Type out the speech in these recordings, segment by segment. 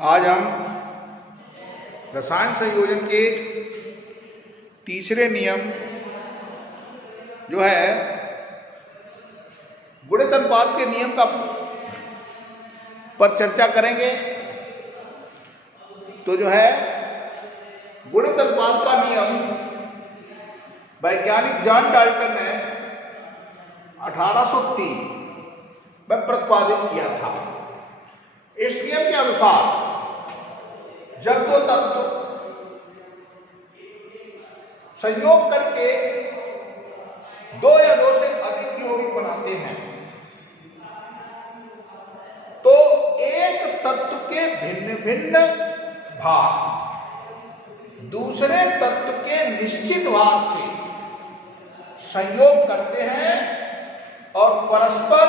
आज हम रसायन संयोजन के तीसरे नियम जो है गुणित अनुपात के नियम का पर चर्चा करेंगे। तो जो है गुणित अनुपात का नियम वैज्ञानिक जॉन डाल्टन ने 1803 में प्रतिपादित किया था। इस नियम के अनुसार जब दो तत्व संयोग करके दो या दो से अधिक यौगिक बनाते हैं तो एक तत्व के भिन्न भिन्न भाग दूसरे तत्व के निश्चित भाग से संयोग करते हैं और परस्पर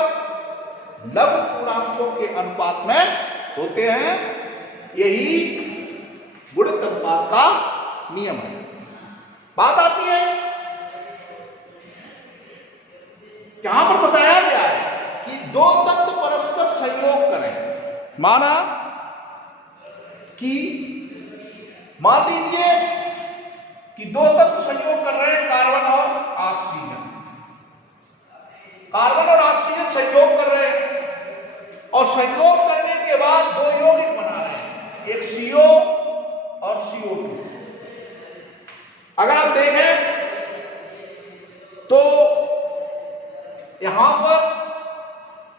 लघु पूर्णांकों के अनुपात में होते हैं। यही गुणित अनुपात का नियम है। बात आती है यहां पर बताया गया है कि दो तत्व परस्पर संयोग करें। माना कि मान लीजिए कि दो तत्व संयोग कर रहे हैं, कार्बन और ऑक्सीजन। कार्बन और ऑक्सीजन संयोग कर रहे हैं और संयोग करने के बाद दो यौगिक बना रहे हैं, एक CO और CO2। अगर आप देखें तो यहां पर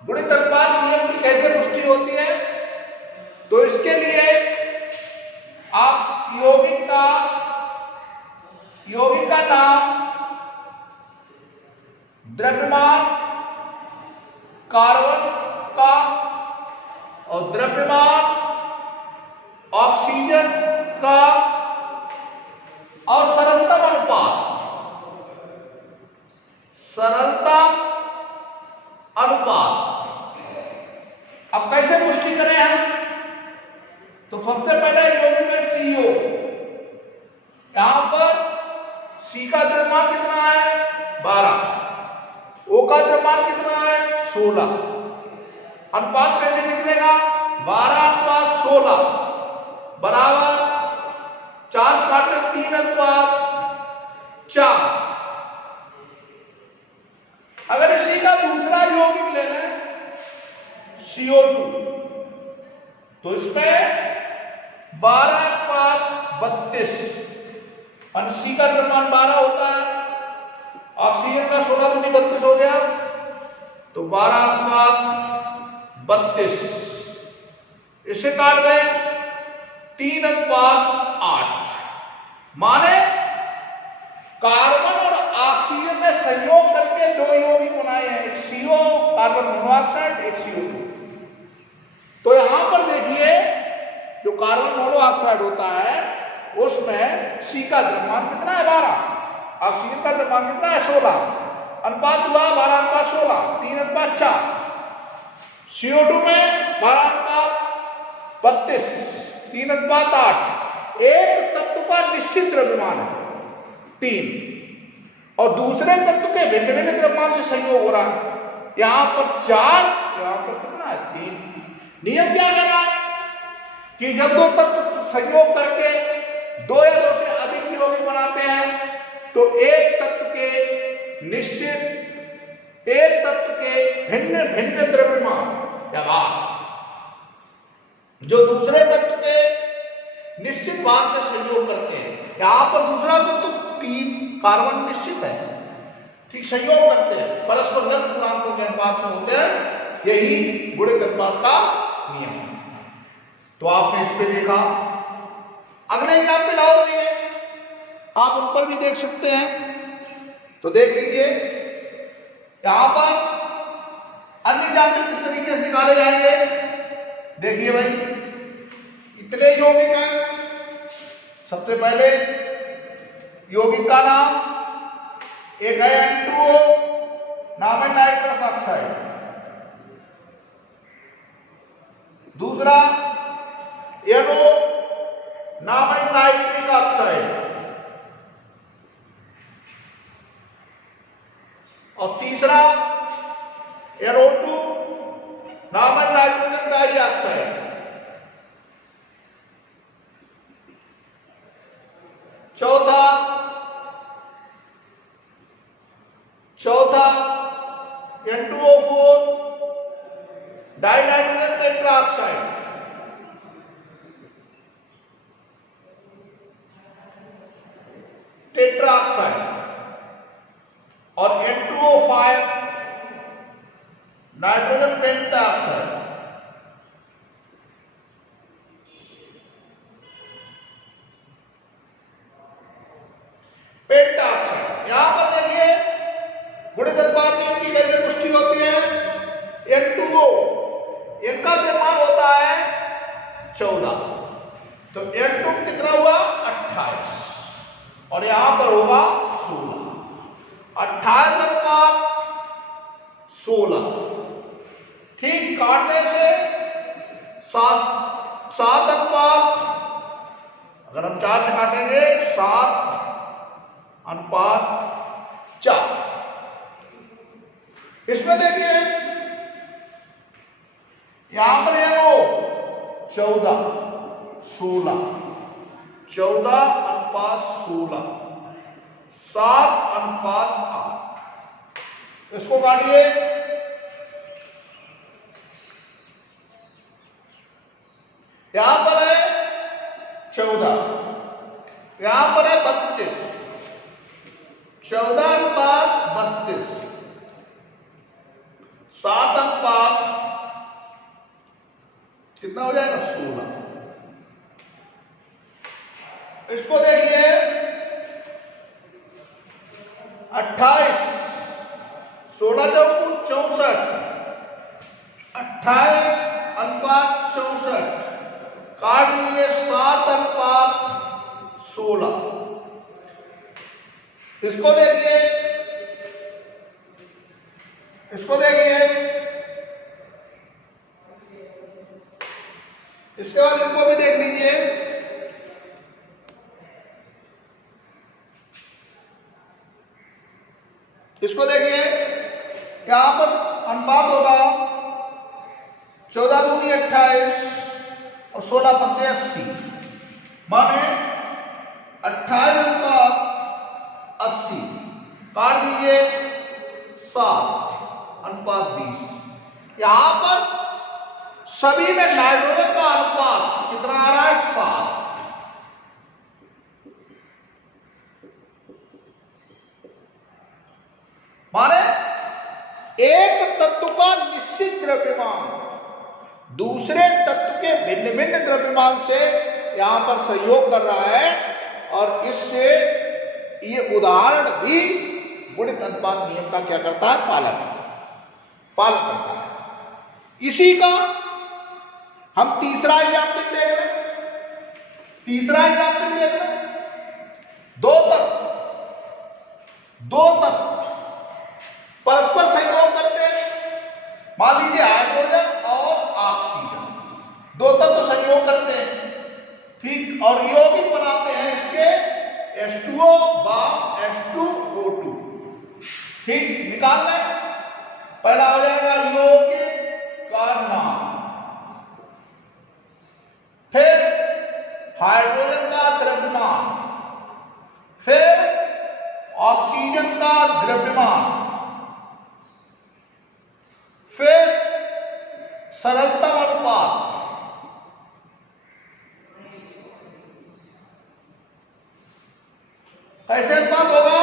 गुणित अनुपात नियम की कैसे पुष्टि होती है, तो इसके लिए आप यौगिक का नाम, द्रव्यमान कार्बन का और द्रव्यमान ऑक्सीजन का और सरलता अनुपात। अब कैसे पुष्टि करें हम, तो सबसे पहले यौगिक है CO। यहां पर C का द्रव्यमान कितना है 12, O का द्रव्यमान कितना है 16। अनुपात कैसे निकलेगा 12:16 बराबर 4/3:4। अगर इसी का दूसरा यौगिक ले लें CO2 तो इसमें 12:32 और C का द्रव्यमान 12 होता है, ऑक्सीजन का 16 दूनी 32 हो गया तो 12:32। इसे काट दें 3:8। माने कार्बन और ऑक्सीजन ने संयोग करके दो यौगिक बनाए हैं, एक CO कार्बन मोनोऑक्साइड, एक CO2। तो यहां पर देखिए जो कार्बन मोनोऑक्साइड होता है उसमें C का द्रव्यमान कितना है 12, ऑक्सीजन का द्रव्यमान कितना है 16। अनुपात हुआ 12:16, 3:4। CO2 में 12:32, 3:8। एक तत्व का निश्चित द्रव्यमान है 3 और दूसरे तत्व के भिन्न भिन्न द्रव्यमान से संयोग हो रहा है। यहां पर 4, यहां पर कितना है 3। नियम क्या कह रहा है कि जब दो तत्व संयोग करके दो या दो से अधिक यौगिक बनाते हैं तो एक तत्व के भिन्न भिन्न द्रव्यमान या भाग जो दूसरे तत्व के निश्चित भाग से संयोग करते हैं। यहां पर दूसरा तत्व 3 कार्बन निश्चित है, ठीक, संयोग करते हैं, परस्पर लघु पूर्णांकों के अनुपात में होते हैं। यही गुणित अनुपात का नियम है। तो आपने इस पे देखा। अगले एग्जाम्पल और भी है, आप उन पर भी देख सकते हैं। तो देख लीजिए यहां पर अन्य एग्जाम्पल किस तरीके से निकाले जाएंगे। देखिए भाई इतने यौगिक हैं। सबसे पहले यौगिक का नाम, एक है N2O, नाम है नाइट्रस ऑक्साइड। दूसरा NO, नाम है नाइट्रिक ऑक्साइड। और तीसरा NO2, नाम है नाइट्रोजन डाइऑक्साइड। चौथा N2O4 डाइनाइट्रोजन टेट्राऑक्साइड, और N2O5 नाइट्रोजन पेंटाऑक्साइड। पेंटाऑक्साइड यहां पर देखिए गुणित अनुपात नियम की कैसे पुष्टि होती है। N2O इनका द्रव्यमान होता है 14, तो N2 कितना हुआ 28 और यहां पर होगा 16। 28 अनुपात 16, ठीक काट दे से 7 अनुपात, अगर हम 4 से काटेंगे 7 अनुपात 4। इसमें देखिए यहां पर है वो 14 16, 14 अनुपात 16, 7 अनुपात 8। इसको काटिए, यहां पर है 14, यहां पर है 32, 14 अनुपात 32, 7 अनुपात कितना हो जाएगा 16। इसको देखिए 28, 16 चौकू 64, 28 अनुपात 64 काट लिए 7 अनुपात 16। इसको देखिए, इसको देखिए, इसके बाद इनको भी देख लीजिए। इसको देखिए यहां पर अनुपात होगा 14 दूनी 28 और 16 पंजे 80, माने 28 अनुपात 80 काट दीजिए 7 अनुपात 20। यहां पर सभी में नाइट्रोजन का अनुपात कितना आ रहा है 7। माने एक तत्व का निश्चित द्रव्यमान दूसरे तत्व के भिन्न भिन्न द्रव्यमान से यहां पर सहयोग कर रहा है, और इससे ये उदाहरण भी गुणित अनुपात नियम का क्या करता है पालन करता है। इसी का हम तीसरा एग्जाम्पल देख लें। दो तत्व परस्पर सहयोग करते हैं। मान लीजिए हाइड्रोजन और ऑक्सीजन, दो तत्व सहयोग करते हैं, ठीक, और यौगिक बनाते हैं इसके H2O व H2O2, ठीक, निकाल लें। पहला हो जाएगा यौगिक का नाम, फिर हाइड्रोजन का द्रव्यमान, फिर ऑक्सीजन का द्रव्यमान, फिर सरलतम अनुपात, कैसे अनुपात होगा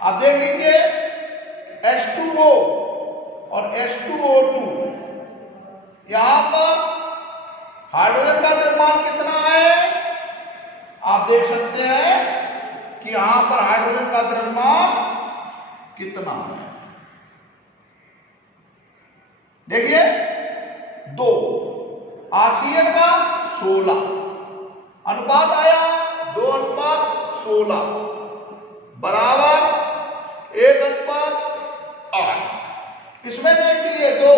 आप देख लीजिए। H2O और H2O2, यहां पर हाइड्रोजन का द्रव्यमान कितना है आप देख सकते हैं कि यहां पर हाइड्रोजन का द्रव्यमान कितना है, देखिए 2। ऑक्सीजन का 16, अनुपात आया 2 अनुपात 16 बराबर 1 अनुपात 8। इसमें देख लीजिए 2,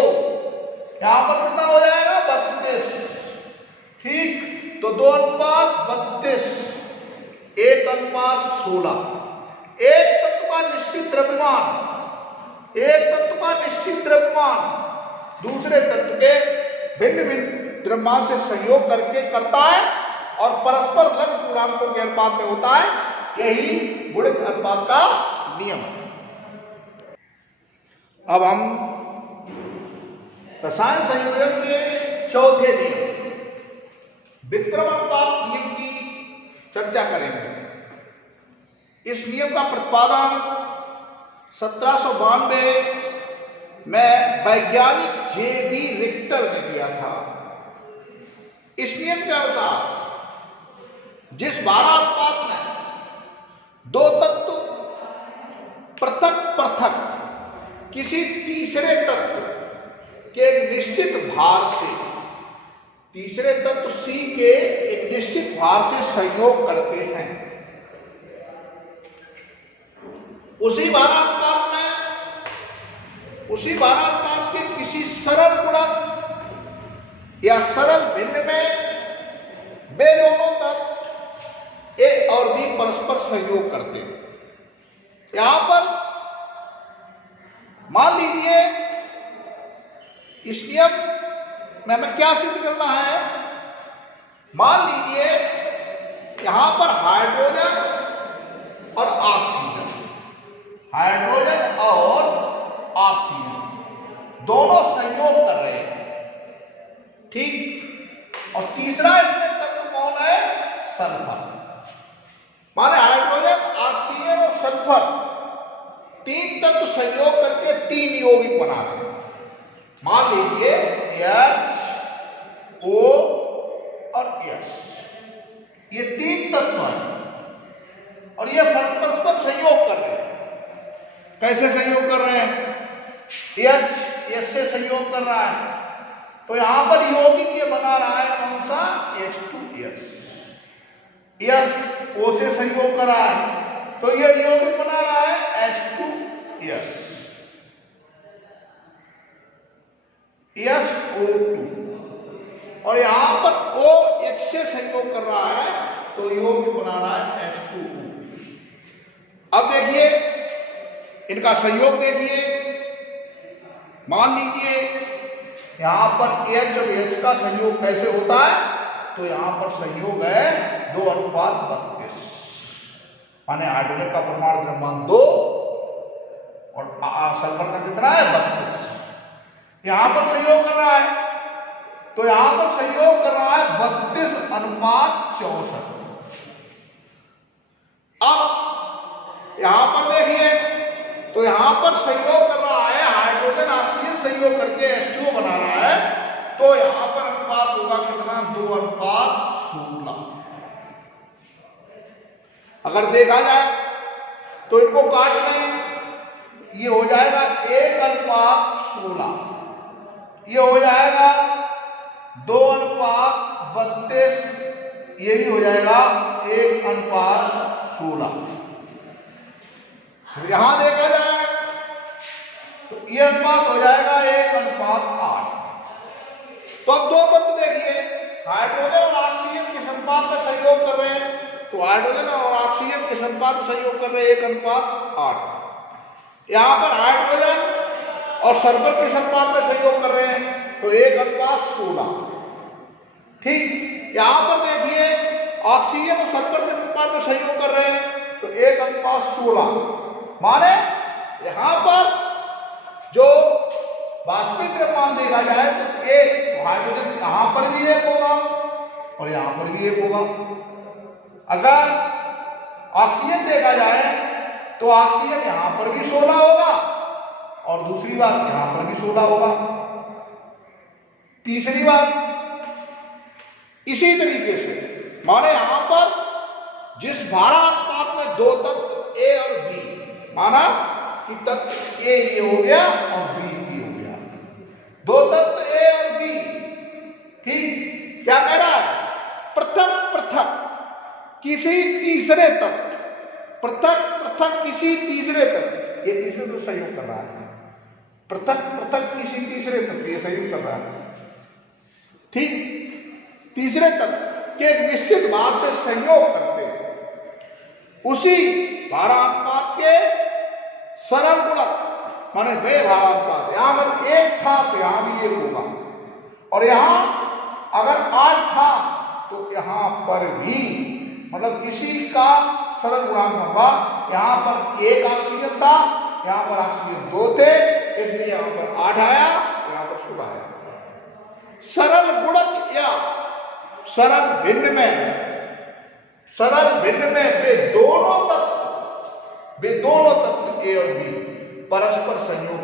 यहां पर कितना हो जाएगा 32, ठीक, तो 2 अनुपात 32, 1 अनुपात 16। एक तत्व का निश्चित द्रव्यमान दूसरे तत्व के भिन्न भिन्न द्रव्यमान से सहयोग करके करता है, और परस्पर लग पूर्णांकों के अनुपात में होता है। यही गुणित अनुपात का नियम है। अब हम रसायन संयोजन के चौथे नियम विक्रम अनुपात नियम की चर्चा करेंगे। इस नियम का प्रतिपादन 1792 में वैज्ञानिक जे.बी. रिक्टर ने किया था। इस नियम के अनुसार जिस भारा अनुपात में दो तत्व पृथक पृथक किसी तीसरे तत्व के एक निश्चित भार से, तीसरे तत्व C के एक निश्चित भार से संयोग करते हैं, उसी भारा अनुपात के किसी सरल गुणक या सरल भिन्न में वे दोनों तत्व A और B परस्पर संयोग करते हैं। यहां पर मान लीजिए इस नियम में हमें क्या सिद्ध करना है। मान लीजिए यहां पर हाइड्रोजन और ऑक्सीजन, हाइड्रोजन और ऑक्सीजन दोनों संयोग कर रहे हैं, ठीक। और तीसरा इसमें तत्व कौन है? सल्फर। माने हाइड्रोजन, ऑक्सीजन और सल्फर तीन तत्व संयोग करके तीन यौगिक बना रहे हैं। मान लीजिए H, O और S, ये तीन तत्व हैं और ये परस्पर संयोग कर रहे हैं। कैसे संयोग कर रहे हैं? H से संयोग कर रहा है तो यहां पर यौगिक ये बना रहा है कौन सा? H2S। S O से संयोग कर रहा है तो ये यौगिक बना रहा है H2S, SO2। और यहां पर O H से संयोग कर रहा है तो यौगिक बना रहा है H2O। अब देखिए इनका संयोग देखिए। मान लीजिए यहां पर H और S का संयोग कैसे होता है? तो यहां पर संयोग है 2:32, माने हाइड्रोजन का परमाणु द्रव्यमान 2 और सल्फर का कितना है? 32। यहां पर संयोग कर रहा है तो यहां पर संयोग कर रहा है 32:64। अब यहां पर देखिए तो यहां पर संयोग कर रहा है हाइड्रोजन ऑक्सीजन संयोग करके H2O बना रहा है तो यहां पर अनुपात होगा कितना? 2:16। अगर देखा जाए तो इनको काट लें, ये हो जाएगा 1:16, ये हो जाएगा 2:32, ये भी हो जाएगा 1:16। यहां देखा जाए तो ये अनुपात हो जाएगा 1:8। तो अब दो तत्व देखिए, हाइड्रोजन और ऑक्सीजन किस अनुपात में संयोग कर रहे हैं? तो हाइड्रोजन और ऑक्सीजन किस अनुपात में संयोग कर रहे हैं? 1:8। यहां पर हाइड्रोजन और सल्फर किस अनुपात में संयोग कर रहे हैं? तो 1:16, ठीक। यहां पर देखिए ऑक्सीजन और सल्फर किस अनुपात में संयोग कर रहे हैं? तो 1:16, माने यहां पर जो वास्तविक द्रव्यमान देखा जाए तो एक हाइड्रोजन यहां पर भी एक होगा और यहां पर भी एक होगा। अगर ऑक्सीजन देखा जाए तो ऑक्सीजन यहां पर भी 16 होगा और दूसरी बात यहां पर भी 16 होगा। तीसरी बात इसी तरीके से माने यहां पर जिस भारा अनुपात में दो तत्व A और B, माना कि तत्व A ये हो गया और B ये हो गया, दो तत्व A और B, ठीक। क्या कह रहा है? पृथक पृथक किसी तीसरे तत्व, पृथक पृथक किसी तीसरे तत्व, ये तीसरे तो संयोग कर रहा है, पृथक पृथक किसी तीसरे तत्व ये संयोग कर रहा है, ठीक। तीसरे तत्व के एक निश्चित भार से संयोग करते हैं, उसी भारानुपात के सरल गुणक माने वे भारानुपात, यहां अगर एक था तो यहां भी एक होगा और यहां अगर 8 था तो यहाँ पर भी मतलब इसी का सरल गुणांक होगा। यहाँ पर एक ऑक्सीजन था, यहाँ पर ऑक्सीजन 2 थे, इसलिए यहाँ पर 8 आया, यहाँ पर 16 आया। सरल गुणक या सरल भिन्न में वे दोनों तत्व ए और बी परस्पर संयोग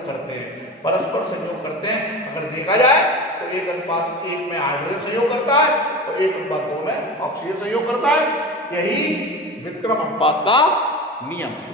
करते हैं। अगर देखा जाए तो 1:1 में हाइड्रोजन संयोग करता है और 1:2 में ऑक्सीजन संयोग करता है। यही विक्रम अनुपात का नियम है।